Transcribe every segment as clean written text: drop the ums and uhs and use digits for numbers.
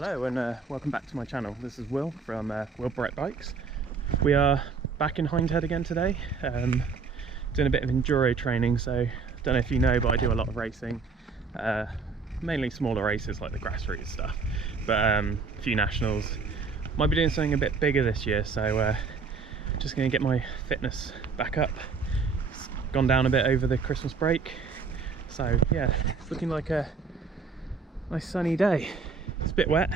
Hello and welcome back to my channel. This is Will from Will Brett Bikes. We are back in Hindhead again today, doing a bit of enduro training. So I don't know if you know, but I do a lot of racing, mainly smaller races like the grassroots stuff, but a few nationals. Might be doing something a bit bigger this year, so just going to get my fitness back up. It's gone down a bit over the Christmas break, so yeah, it's looking like a nice sunny day. It's a bit wet.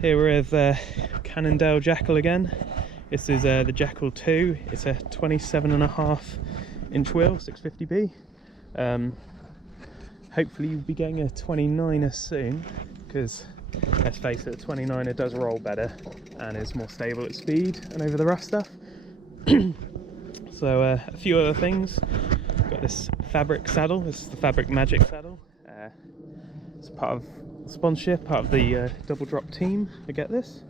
Here we're with Cannondale Jackal again. This is the Jackal 2. It's a 27.5 inch wheel, 650B. Hopefully you'll be getting a 29er soon, because let's face it, the 29er does roll better and is more stable at speed and over the rough stuff. So a few other things. Got this fabric saddle. This is the Fabric Magic saddle. It's part of sponsorship, part of the double drop team to get this.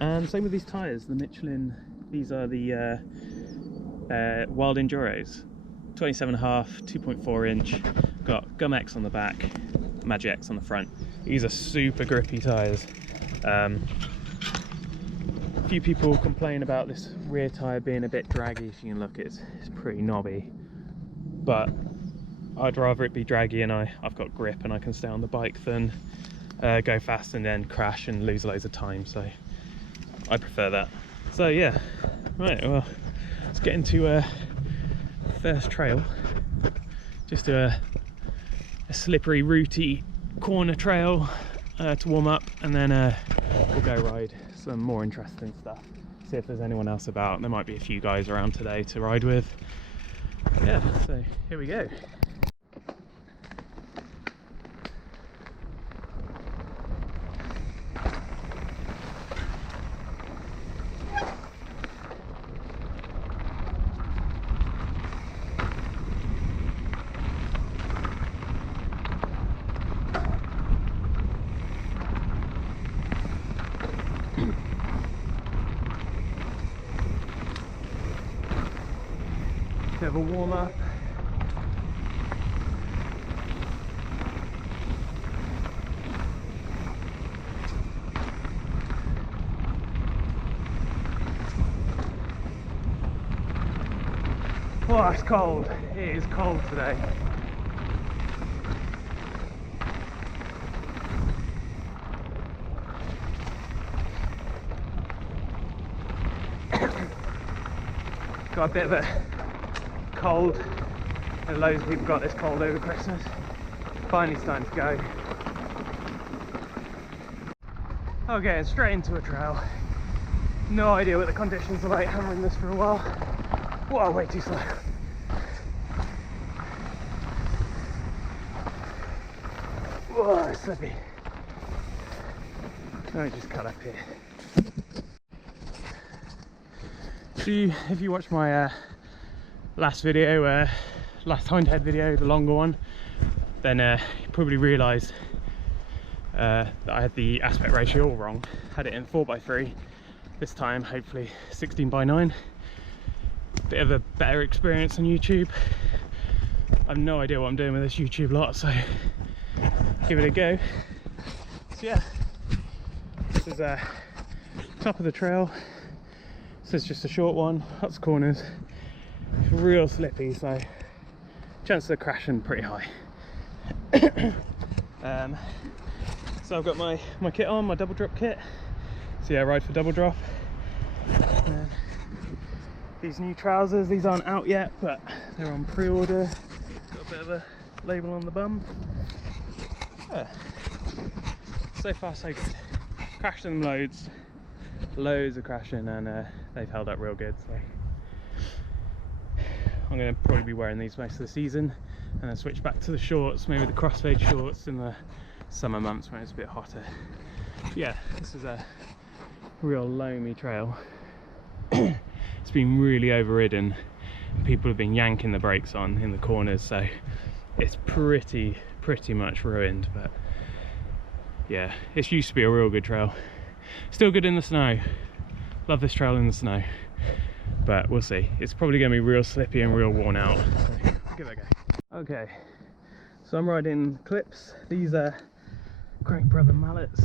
And same with these tyres, the Michelin. These are the Wild Enduros, 27.5, 2.4 inch. Got Gum X on the back, Magic X on the front. These are super grippy tyres. A few people complain about this rear tyre being a bit draggy. If you can look, it's pretty knobby, but I'd rather it be draggy and I've got grip and I can stay on the bike than go fast and then crash and lose loads of time. So I prefer that. So yeah, right, well, let's get into first trail. Just a slippery, rooty corner trail to warm up, and then we'll go ride some more interesting stuff. See if there's anyone else about. There might be a few guys around today to ride with. Yeah, so here we go. Bit of a warm up. Oh, it's cold. It is cold today. Got a bit of a cold, and loads of people got this cold over Christmas. Finally starting to go. Okay, straight into a trail. No idea what the conditions are like, haven't ridden this for a while. Whoa, way too slow. Whoa, slippy. Let me just cut up here. So if you watched my last video, last Hindhead video, the longer one, then you probably realised that I had the aspect ratio all wrong. Had it in 4x3, this time hopefully 16:9. Bit of a better experience on YouTube. I've no idea what I'm doing with this YouTube lot, so give it a go. So yeah, this is top of the trail. This is just a short one, lots of corners. Real slippy, so chances of crashing pretty high. So I've got my kit on, my double drop kit. So yeah, ride for double drop. And these new trousers, these aren't out yet, but they're on pre-order. Got a bit of a label on the bum. Yeah. So far so good. Crashed them loads of crashing, and they've held up real good. So I'm going to probably be wearing these most of the season, and then switch back to the shorts, maybe the crossfade shorts in the summer months when it's a bit hotter. But yeah, this is a real loamy trail. It's been really overridden. People have been yanking the brakes on in the corners, so it's pretty much ruined. But yeah, it used to be a real good trail. Still good in the snow. Love this trail in the snow. But we'll see. It's probably going to be real slippy and real worn out. So give it a go. Okay, so I'm riding clips. These are Crank Brother mallets,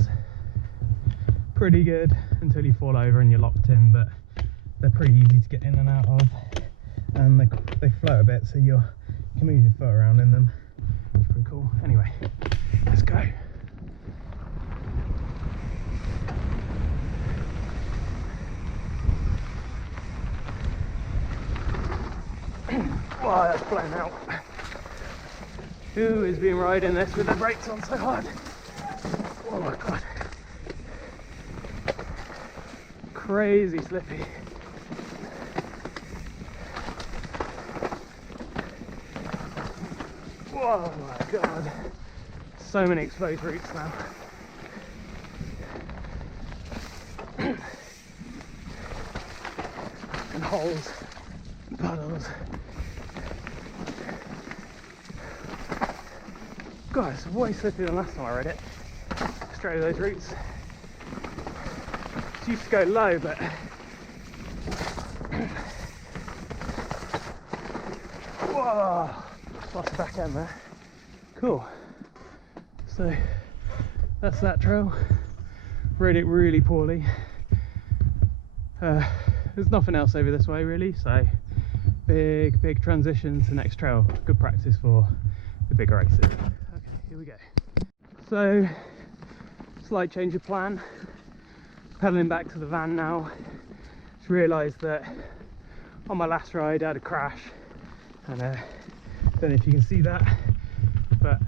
pretty good until you fall over and you're locked in, but they're pretty easy to get in and out of, and they float a bit, so you can move your foot around in them. It's pretty cool. Anyway, let's go. Wow, that's blown out. Who has been riding this with the brakes on so hard? Oh my god. Crazy slippy. Oh my god. So many exposed routes now. And holes and puddles. God, it's way slippier than last time I rode it. Straight over those routes. It used to go low, but whoa, lost the back end there. Cool. So that's that trail. Rode it really poorly. There's nothing else over this way really, so big transition to next trail. Good practice for the bigger races. Okay, here we go. So slight change of plan. Pedaling back to the van now. Just realised that on my last ride I had a crash, and don't know if you can see that, but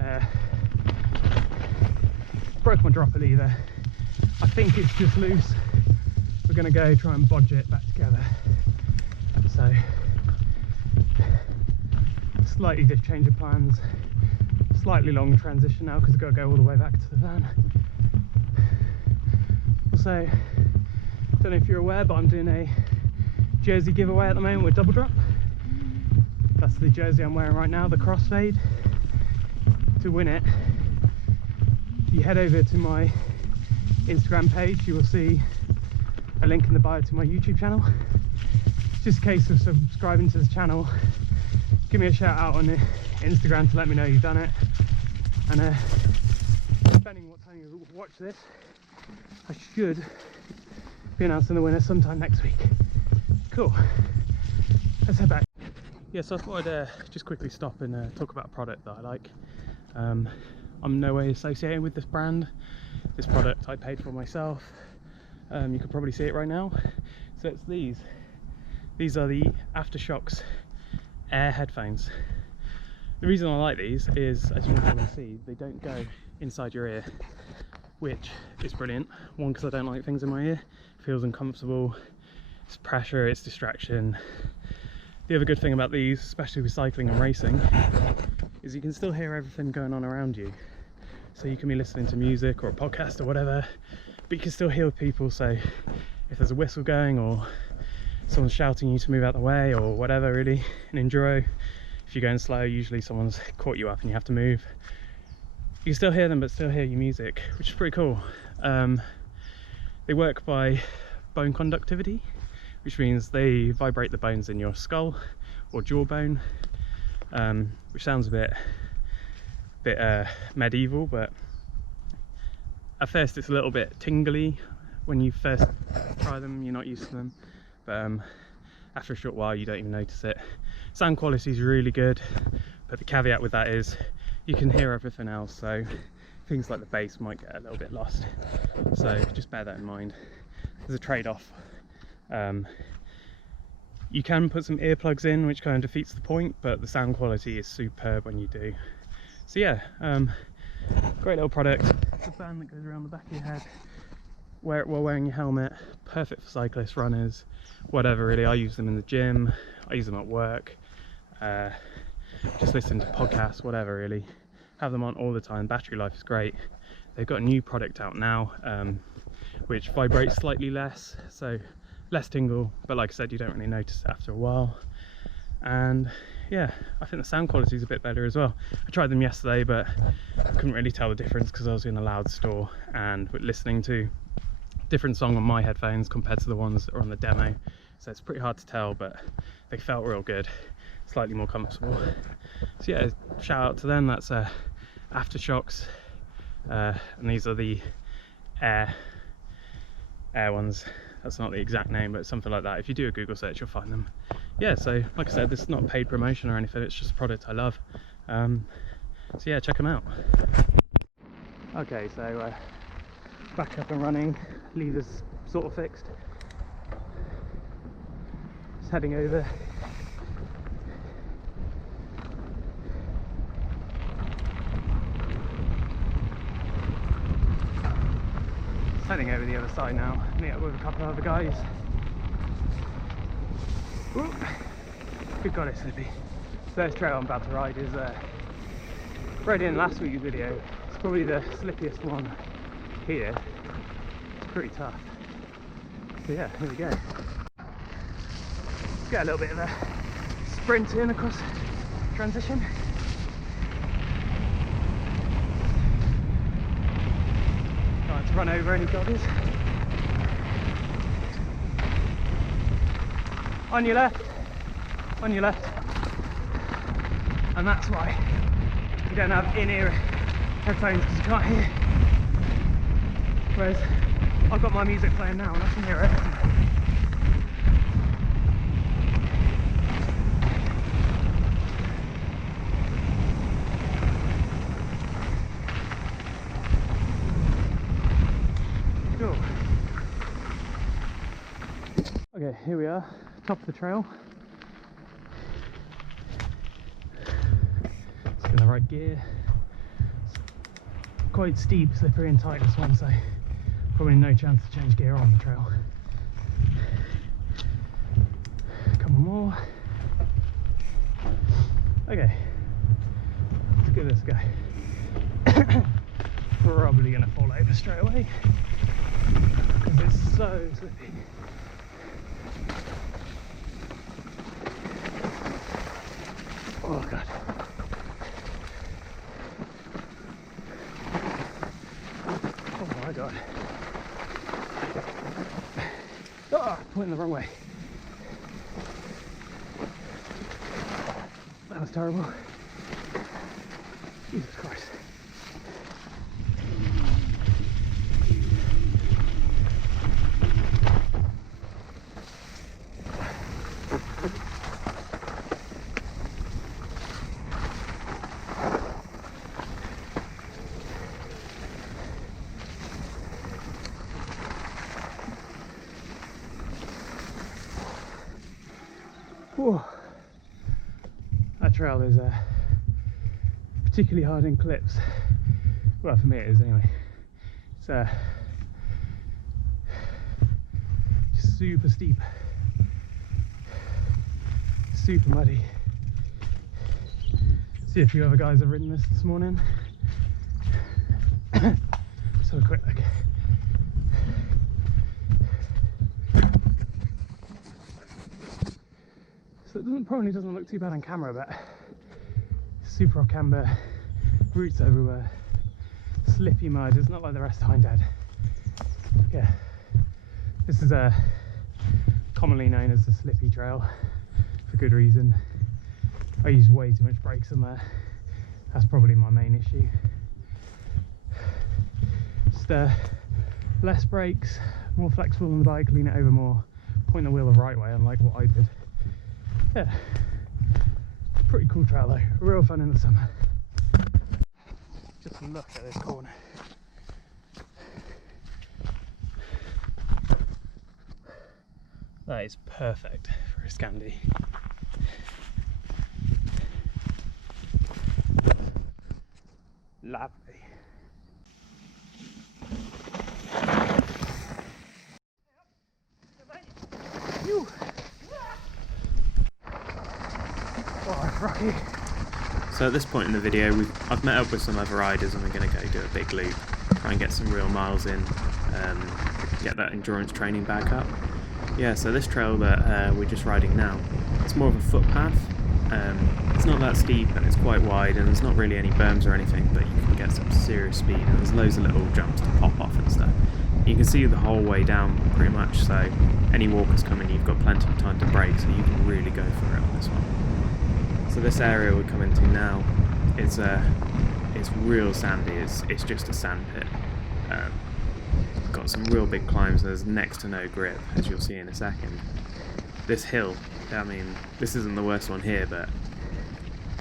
broke my dropper lever. I think it's just loose. We're going to go try and bodge it back together. So slightly different change of plans. Slightly long transition now because I've got to go all the way back to the van. Also, don't know if you're aware, but I'm doing a jersey giveaway at the moment with Double Drop. That's the jersey I'm wearing right now, the crossfade. To win it, if you head over to my Instagram page, you will see a link in the bio to my YouTube channel. It's just a case of subscribing to the channel. Give me a shout out on Instagram to let me know you've done it. And depending what time you watch this, I should be announcing the winner sometime next week. Cool. Let's head back. Yeah, so I thought I'd just quickly stop and talk about a product that I like. I'm no way associated with this brand. This product I paid for myself. You can probably see it right now. So it's these. These are the Aftershocks Air headphones. The reason I like these is, as you can probably see, they don't go inside your ear, which is brilliant. One, because I don't like things in my ear. It feels uncomfortable. It's pressure, it's distraction. The other good thing about these, especially with cycling and racing, is you can still hear everything going on around you. So you can be listening to music or a podcast or whatever, but you can still hear people. So if there's a whistle going or someone's shouting you to move out the way or whatever, really, in enduro, if you're going slow, usually someone's caught you up and you have to move. You can still hear them, but still hear your music, which is pretty cool. They work by bone conductivity, which means they vibrate the bones in your skull or jawbone, which sounds a bit medieval, but at first it's a little bit tingly when you first try them. You're not used to them, but after a short while you don't even notice it. Sound quality is really good, but the caveat with that is you can hear everything else, so things like the bass might get a little bit lost, so just bear that in mind. There's a trade-off. You can put some earplugs in, which kind of defeats the point, but the sound quality is superb when you do. So yeah, great little product. It's a band that goes around the back of your head. Wear it while wearing your helmet. Perfect for cyclists, runners, whatever really. I use them in the gym, I use them at work, just listen to podcasts, whatever really. Have them on all the time. Battery life is great. They've got a new product out now, which vibrates slightly less, so less tingle, but like I said, you don't really notice it after a while. And yeah, I think the sound quality is a bit better as well. I tried them yesterday, but I couldn't really tell the difference because I was in a loud store and listening to different song on my headphones compared to the ones that are on the demo, so it's pretty hard to tell, but they felt real good, slightly more comfortable. So yeah, shout out to them. That's Aftershocks and these are the air ones. That's not the exact name, but something like that. If you do a Google search, you'll find them. Yeah, so like I said, this is not paid promotion or anything, it's just a product I love. So yeah, check them out. Okay, so back up and running, levers sort of fixed. Just heading over. Just heading over the other side now, meet up with a couple of other guys. Ooh. Good God, it's slippy. First trail I'm about to ride is right in last week's video. It's probably the slippiest one here. It's pretty tough. So yeah, here we go. Let's get a little bit of a sprint in across transition. Trying to run over any joggers. On your left. On your left. And that's why you don't have in-ear headphones, because you can't hear. Whereas I've got my music playing now and I can hear everything. Cool. Okay, here we are, top of the trail. It's in the right gear. It's quite steep, slippery and tight this one, so probably no chance to change gear on the trail. A couple more. Okay, let's give this a go. Probably gonna fall over straight away because it's so slippy. Oh God. Oh my God. Oh, pointing the wrong way. That was terrible. Jesus Christ. Whew. That trail is particularly hard in clips. Well, for me it is anyway. It's just super steep, super muddy. See a few other guys have ridden this morning. So quick look. So it probably doesn't look too bad on camera, but super off camber, roots everywhere, slippy mud. It's not like the rest of Hindhead. Yeah, this is commonly known as the slippy trail for good reason. I use way too much brakes on there. That's probably my main issue. Just less brakes, more flexible on the bike, lean it over more, point the wheel the right way, unlike what I did. Yeah, pretty cool trail though, real fun in the summer. Just look at this corner. That is perfect for a Scandi. Lovely. Phew. Oh, rocky. So at this point in the video, I've met up with some other riders and we're going to go do a big loop, try and get some real miles in, get that endurance training back up. Yeah, so this trail that we're just riding now, it's more of a footpath. It's not that steep and it's quite wide and there's not really any berms or anything, but you can get some serious speed and there's loads of little jumps to pop off and stuff. You can see the whole way down pretty much, so any walkers coming, you've got plenty of time to brake, so you can really go for it on this one. So this area we come into now is it's real sandy. It's just a sand pit. Got some real big climbs. There's next to no grip, as you'll see in a second. This hill, I mean, this isn't the worst one here, but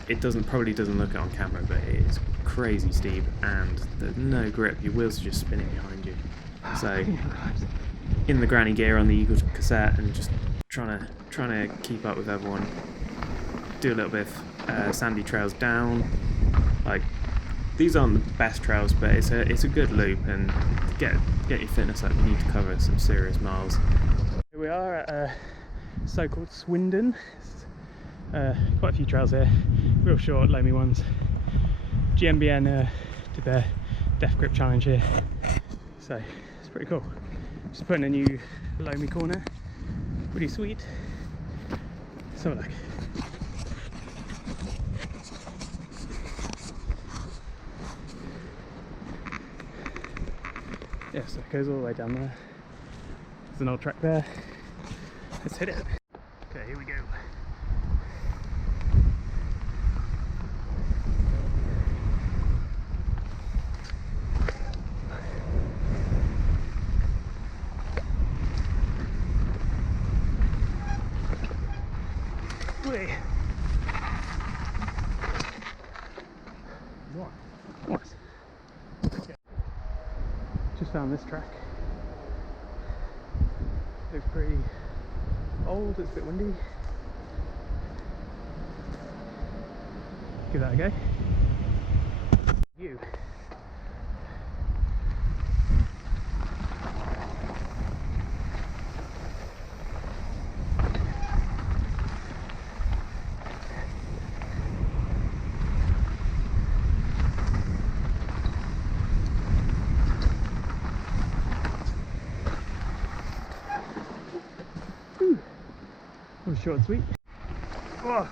it probably doesn't look it on camera, but it is crazy steep and there's no grip. Your wheels are just spinning behind you. So in the granny gear on the Eagle cassette and just trying to keep up with everyone. Do a little bit of sandy trails down. Like, these aren't the best trails, but it's a good loop, and to get your fitness up, you need to cover some serious miles. Here we are at so-called Swindon. Quite a few trails here, real short, loamy ones. GMBN did their Death Grip Challenge here, so it's pretty cool. Just putting a new loamy corner, pretty sweet. So like. Yeah, so it goes all the way down there. There's an old track there. Let's hit it. Okay, here we go. Wait. What? Okay. Just found this track. Looks pretty old, it's a bit windy. Give that a go. You. Short and sweet. Oh.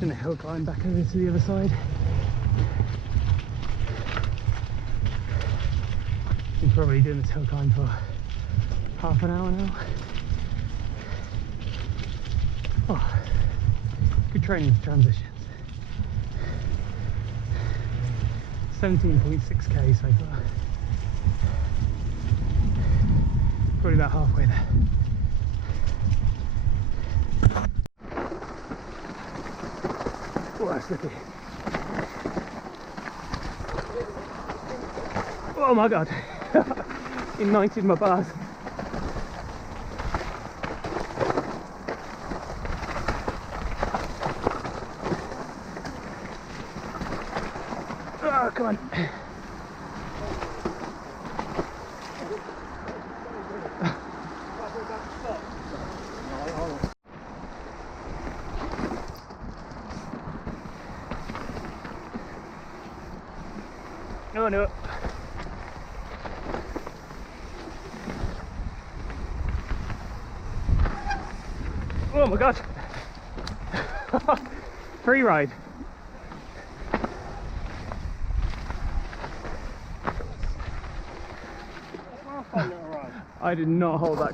Then a hill climb back over to the other side. Been probably doing this hill climb for half an hour now. Oh, good training for transitions. 17.6k so far. Probably about halfway there. Oh, that's slippy. Oh my god. Ignited my bars. Oh, come on. No, no. Oh my god. Free ride. I did not hold that.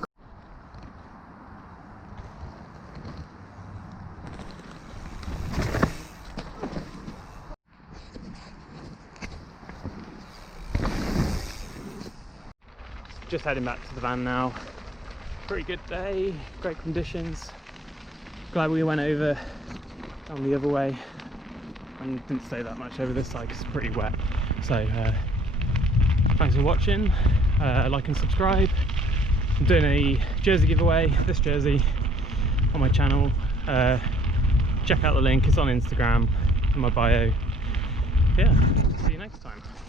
Just heading back to the van now. Pretty good day, great conditions. Glad we went over down the other way and didn't stay that much over this side because it's pretty wet. So thanks for watching. like and subscribe. I'm doing a jersey giveaway, this jersey, on my channel. Check out the link, it's on Instagram in my bio. Yeah, see you next time.